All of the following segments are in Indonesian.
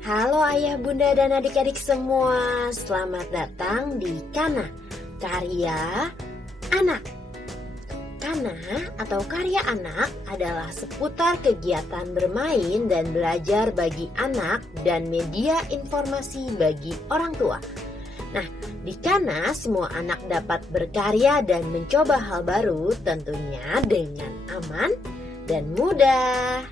Halo ayah, bunda, dan adik-adik semua. Selamat datang di Kana, karya anak. Kana atau karya anak adalah seputar kegiatan bermain dan belajar bagi anak dan media informasi bagi orang tua. Nah, di Kana semua anak dapat berkarya dan mencoba hal baru, tentunya dengan aman dan mudah.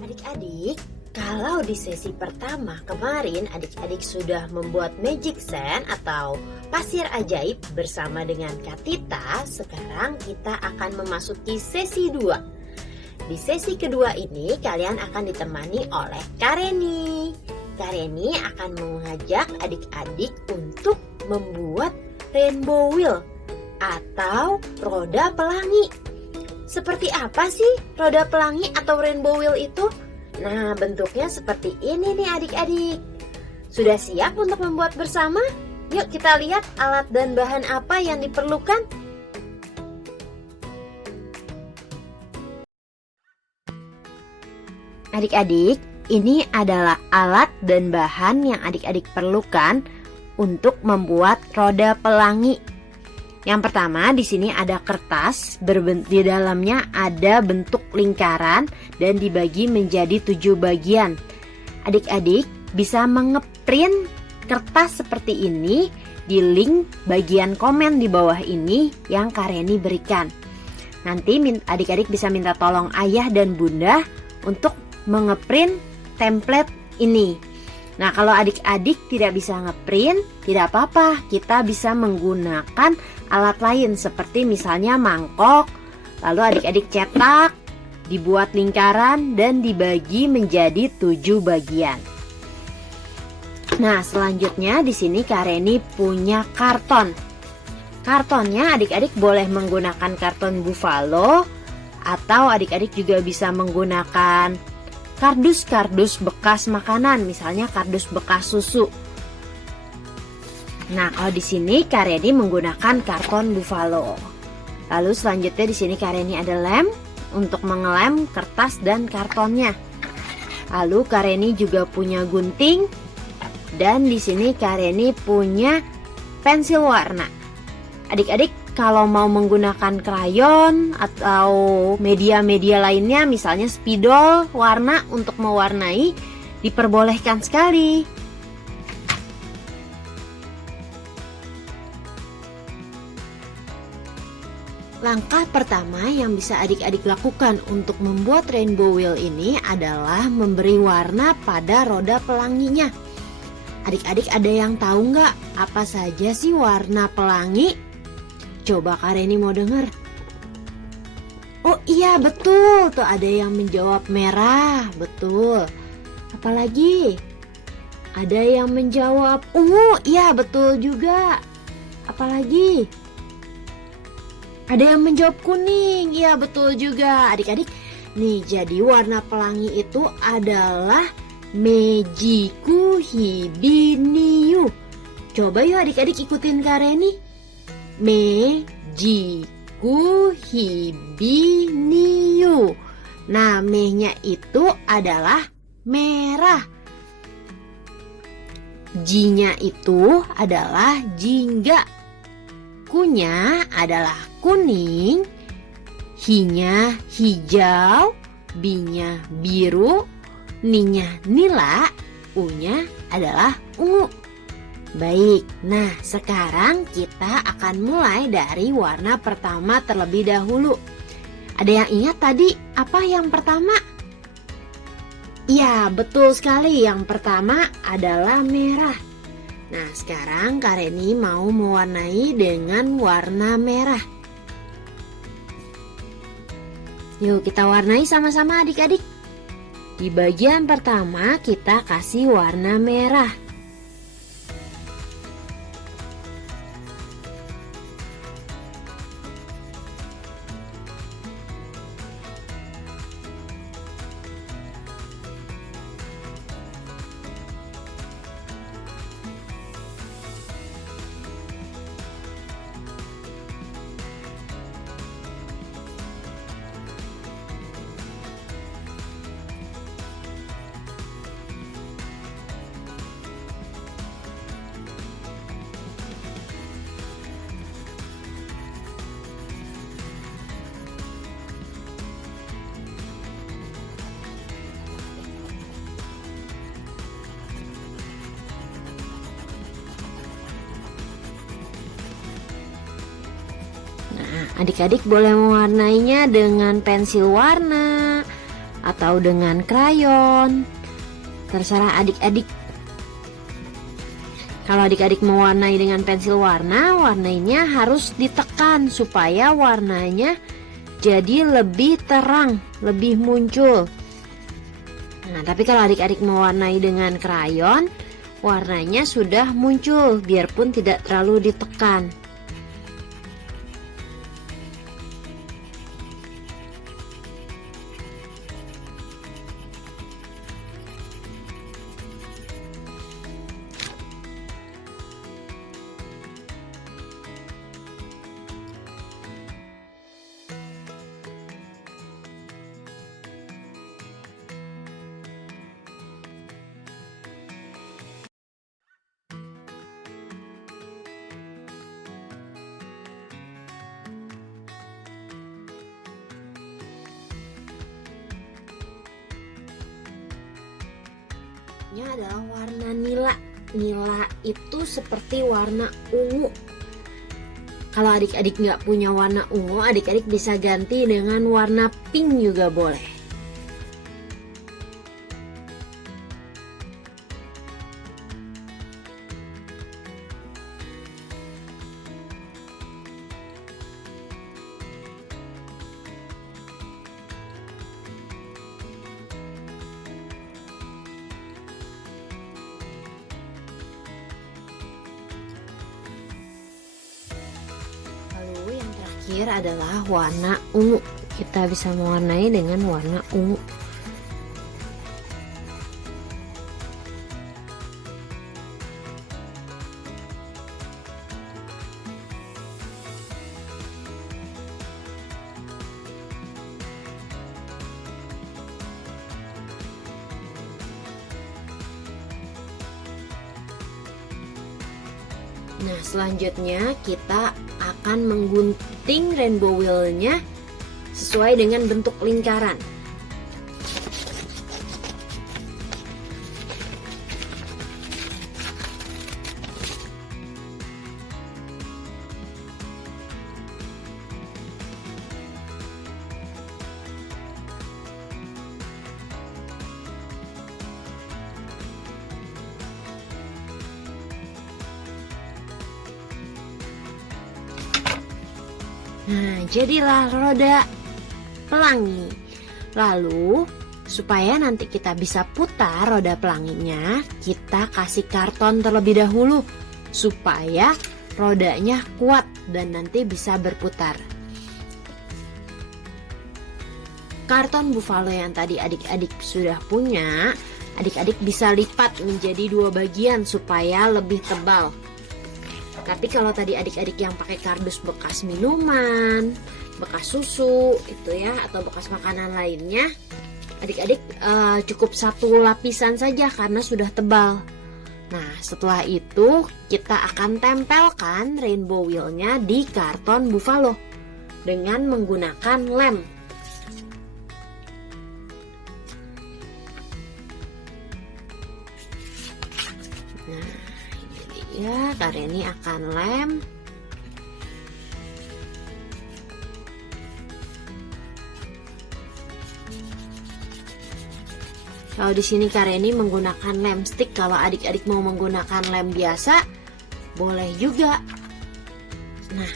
Adik-adik, kalau di sesi pertama kemarin adik-adik sudah membuat magic sand atau pasir ajaib bersama dengan Kak Tita, sekarang kita akan memasuki sesi 2. Di sesi kedua ini kalian akan ditemani oleh Kak Reni. Kak Reni akan mengajak adik-adik untuk membuat rainbow wheel atau roda pelangi. Seperti apa sih roda pelangi atau rainbow wheel itu? Nah, bentuknya seperti ini nih adik-adik. Sudah siap untuk membuat bersama? Yuk kita lihat alat dan bahan apa yang diperlukan. Adik-adik, ini adalah alat dan bahan yang adik-adik perlukan untuk membuat roda pelangi. Yang pertama, di sini ada kertas, di dalamnya ada bentuk lingkaran dan dibagi menjadi 7 bagian. Adik-adik bisa mengeprint kertas seperti ini di link bagian komen di bawah ini yang Kak Reni berikan. Nanti adik-adik bisa minta tolong ayah dan bunda untuk mengeprint template ini. Nah, kalau adik-adik tidak bisa ngeprint, tidak apa-apa, kita bisa menggunakan alat lain seperti misalnya mangkok. Lalu adik-adik cetak, dibuat lingkaran dan dibagi menjadi 7 bagian. Nah, selanjutnya di sini Kak Reni punya karton. Kartonnya adik-adik boleh menggunakan karton buffalo atau adik-adik juga bisa menggunakan kardus-kardus bekas makanan, misalnya kardus bekas susu. Nah, kalau di sini Kak Reni menggunakan karton buffalo. Lalu selanjutnya di sini Kak Reni ada lem untuk mengelem kertas dan kartonnya. Lalu Kak Reni juga punya gunting dan di sini Kak Reni punya pensil warna. Adik-adik kalau mau menggunakan krayon atau media-media lainnya, misalnya spidol warna untuk mewarnai, diperbolehkan sekali. Langkah pertama yang bisa adik-adik lakukan untuk membuat rainbow wheel ini adalah memberi warna pada roda pelanginya. Adik-adik ada yang tahu nggak apa saja sih warna pelangi? Coba Kak Reni mau denger. Oh iya betul, tuh ada yang menjawab merah, betul. Apalagi? Ada yang menjawab ungu, iya betul juga. Apalagi? Ada yang menjawab kuning, iya betul juga. Adik-adik, nih jadi warna pelangi itu adalah Mejiku Hibiniu. Coba yuk adik-adik ikutin Kak Reni. Mejiku Hibiniu. Nah, mehnya itu adalah merah. Jinya itu adalah jingga. Kunya adalah kuning. Hinya hijau. Binya biru. Ninya nila. Unya adalah ungu. Baik, nah sekarang kita akan mulai dari warna pertama terlebih dahulu. Ada yang ingat tadi apa yang pertama? Ya, betul sekali, yang pertama adalah merah. Nah, sekarang Kak Reni mau mewarnai dengan warna merah. Yuk kita warnai sama-sama adik-adik. Di bagian pertama kita kasih warna merah. Nah, adik-adik boleh mewarnainya dengan pensil warna atau dengan krayon. Terserah adik-adik. Kalau adik-adik mewarnai dengan pensil warna, warnanya harus ditekan supaya warnanya jadi lebih terang, lebih muncul. Nah, tapi kalau adik-adik mewarnai dengan krayon, warnanya sudah muncul, biarpun tidak terlalu ditekan. Ini adalah warna nila. Nila itu seperti warna ungu. Kalau adik-adik nggak punya warna ungu, adik-adik bisa ganti dengan warna pink juga boleh. Lalu yang terakhir adalah warna ungu. Kita bisa mewarnai dengan warna ungu. Nah, selanjutnya kita akan menggunting rainbow wheel-nya sesuai dengan bentuk lingkaran. Nah, jadilah roda pelangi. Lalu, supaya nanti kita bisa putar roda pelanginya, kita kasih karton terlebih dahulu supaya rodanya kuat dan nanti bisa berputar. Karton buffalo yang tadi adik-adik sudah punya, adik-adik bisa lipat menjadi 2 bagian supaya lebih tebal. Tapi kalau tadi adik-adik yang pakai kardus bekas minuman, bekas susu itu ya, atau bekas makanan lainnya, adik-adik cukup 1 lapisan saja karena sudah tebal. Nah, setelah itu kita akan tempelkan rainbow wheel-nya di karton buffalo dengan menggunakan lem. Nah, ya, Kak Reni akan lem. Kalau di sini Kak Reni menggunakan lem stick. Kalau adik-adik mau menggunakan lem biasa, boleh juga. Nah,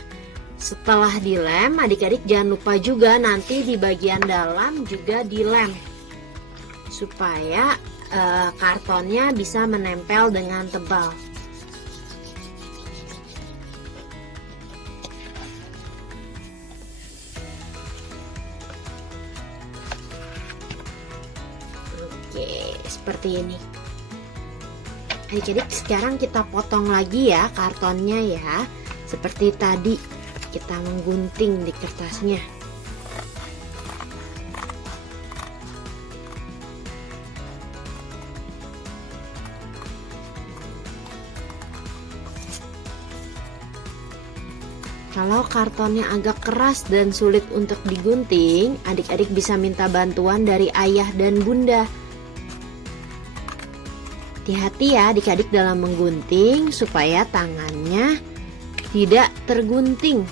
setelah dilem, adik-adik jangan lupa juga nanti di bagian dalam juga dilem supaya kartonnya bisa menempel dengan tebal. Oke, seperti ini. Adik-adik, sekarang kita potong lagi ya kartonnya ya. Seperti tadi kita menggunting di kertasnya. Kalau kartonnya agak keras dan sulit untuk digunting, adik-adik bisa minta bantuan dari ayah dan bunda. Hati-hati ya adik-adik dalam menggunting supaya tangannya tidak tergunting.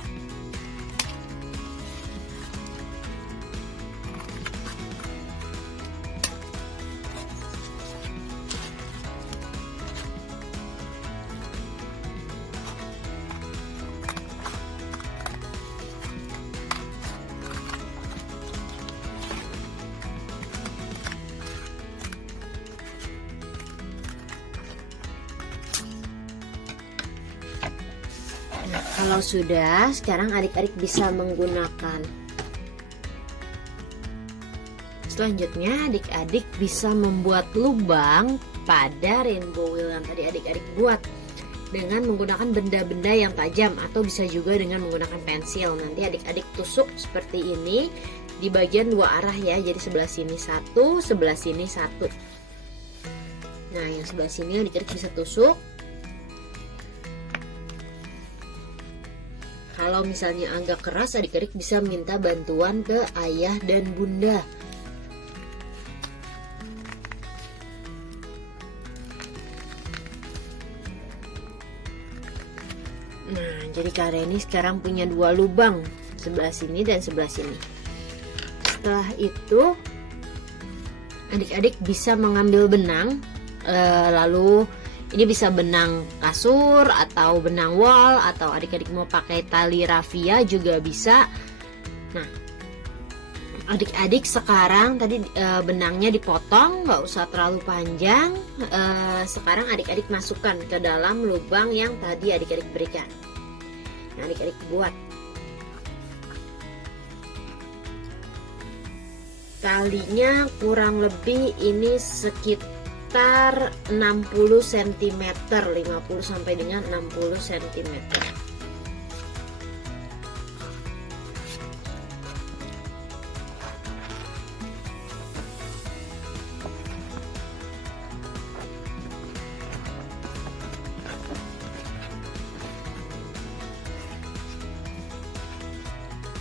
Kalau sudah, sekarang adik-adik bisa menggunakan. Selanjutnya adik-adik bisa membuat lubang pada rainbow wheel yang tadi adik-adik buat dengan menggunakan benda-benda yang tajam, atau bisa juga dengan menggunakan pensil. Nanti adik-adik tusuk seperti ini di bagian dua arah ya, jadi sebelah sini satu, sebelah sini satu. Nah, yang sebelah sini adik-adik bisa tusuk. Kalau misalnya agak keras, adik-adik bisa minta bantuan ke ayah dan bunda. Nah, jadi Kak Reni sekarang punya dua lubang, sebelah sini dan sebelah sini. Setelah itu, adik-adik bisa mengambil benang, lalu ini bisa benang kasur atau benang wol, atau adik-adik mau pakai tali raffia juga bisa. Nah, adik-adik sekarang tadi benangnya dipotong, nggak usah terlalu panjang. Sekarang adik-adik masukkan ke dalam lubang yang tadi adik-adik berikan. Nah, adik-adik buat. Talinya kurang lebih ini sekitar 60 cm, 50 sampai dengan 60 cm.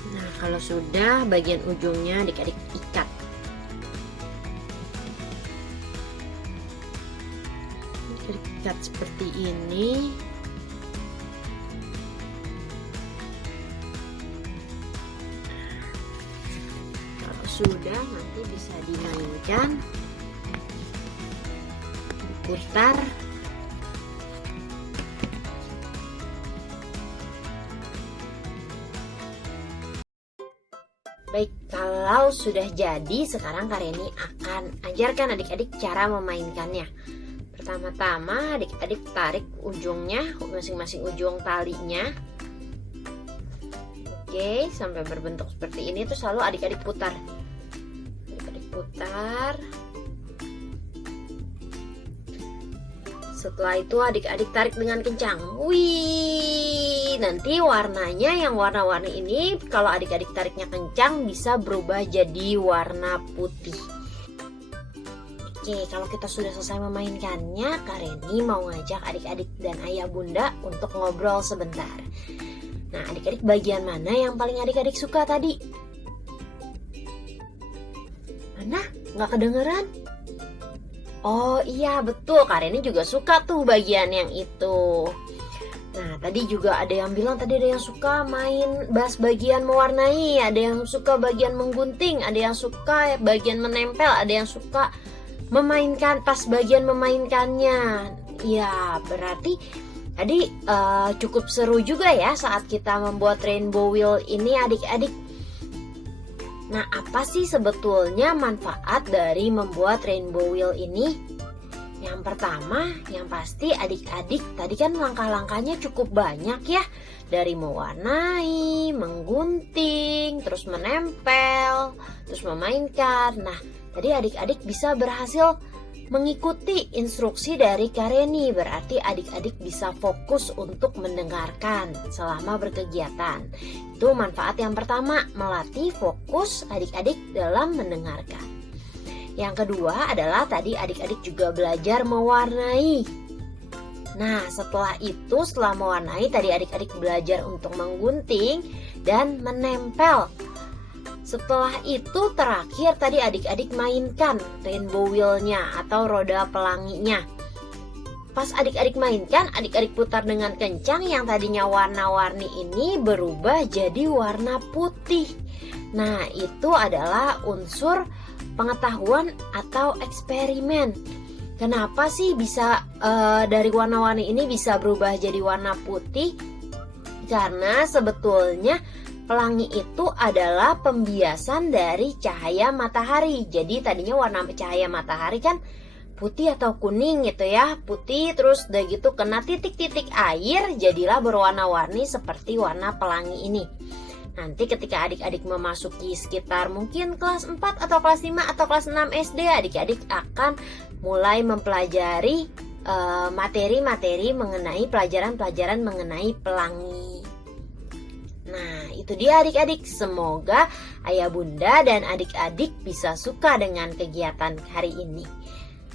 Nah, kalau sudah, bagian ujungnya adik-adik ikat. Ikat seperti ini. Kalau sudah, nanti bisa dimainkan, diputar. Baik, kalau sudah jadi, sekarang Kak Reni akan ajarkan adik-adik cara memainkannya. Pertama-tama adik-adik tarik ujungnya, masing-masing ujung talinya. Oke, sampai berbentuk seperti ini, terus selalu adik-adik putar. Adik-adik putar. Setelah itu adik-adik tarik dengan kencang. Wih, nanti warnanya yang warna-warni ini kalau adik-adik tariknya kencang bisa berubah jadi warna putih. Oke, kalau kita sudah selesai memainkannya, Kak Reni mau ngajak adik-adik dan ayah bunda untuk ngobrol sebentar. Nah, adik-adik bagian mana yang paling adik-adik suka tadi? Mana? Nggak kedengeran? Oh iya, betul, Kak Reni juga suka tuh bagian yang itu. Nah, tadi juga ada yang bilang tadi ada yang suka main bagian mewarnai, ada yang suka bagian menggunting, ada yang suka bagian menempel, ada yang suka memainkan pas bagian memainkannya. Ya, berarti tadi cukup seru juga ya saat kita membuat rainbow wheel ini adik-adik. Nah, apa sih sebetulnya manfaat dari membuat rainbow wheel ini? Yang pertama, yang pasti adik-adik tadi kan langkah-langkahnya cukup banyak ya. Dari mewarnai, menggunting, terus menempel, terus memainkan. Nah, tadi adik-adik bisa berhasil mengikuti instruksi dari Kak Reni. Berarti adik-adik bisa fokus untuk mendengarkan selama berkegiatan. Itu manfaat yang pertama, melatih fokus adik-adik dalam mendengarkan. Yang kedua adalah tadi adik-adik juga belajar mewarnai. Nah, setelah itu, setelah mewarnai, tadi adik-adik belajar untuk menggunting dan menempel. Setelah itu terakhir tadi adik-adik mainkan rainbow wheel-nya atau roda pelanginya. Pas adik-adik mainkan, adik-adik putar dengan kencang, yang tadinya warna-warni ini berubah jadi warna putih. Nah, itu adalah unsur pengetahuan atau eksperimen. Kenapa sih bisa dari warna-warni ini bisa berubah jadi warna putih? Karena sebetulnya pelangi itu adalah pembiasan dari cahaya matahari. Jadi tadinya warna cahaya matahari kan putih atau kuning gitu ya. Putih terus udah gitu kena titik-titik air, jadilah berwarna-warni seperti warna pelangi ini. Nanti ketika adik-adik memasuki sekitar mungkin kelas 4 atau kelas 5 atau kelas 6 SD, adik-adik akan mulai mempelajari materi-materi mengenai pelajaran-pelajaran mengenai pelangi. Nah, itu dia adik-adik. Semoga ayah bunda dan adik-adik bisa suka dengan kegiatan hari ini.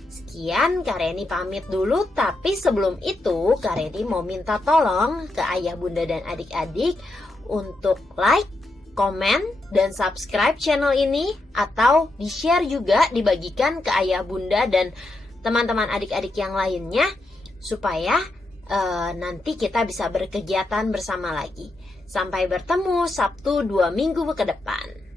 Sekian, Kak Reni pamit dulu. Tapi sebelum itu, Kak Reni mau minta tolong ke ayah bunda dan adik-adik untuk like, komen, dan subscribe channel ini, atau di-share juga, dibagikan ke ayah bunda dan teman-teman adik-adik yang lainnya, supaya nanti kita bisa berkegiatan bersama lagi. Sampai bertemu Sabtu 2 minggu ke depan.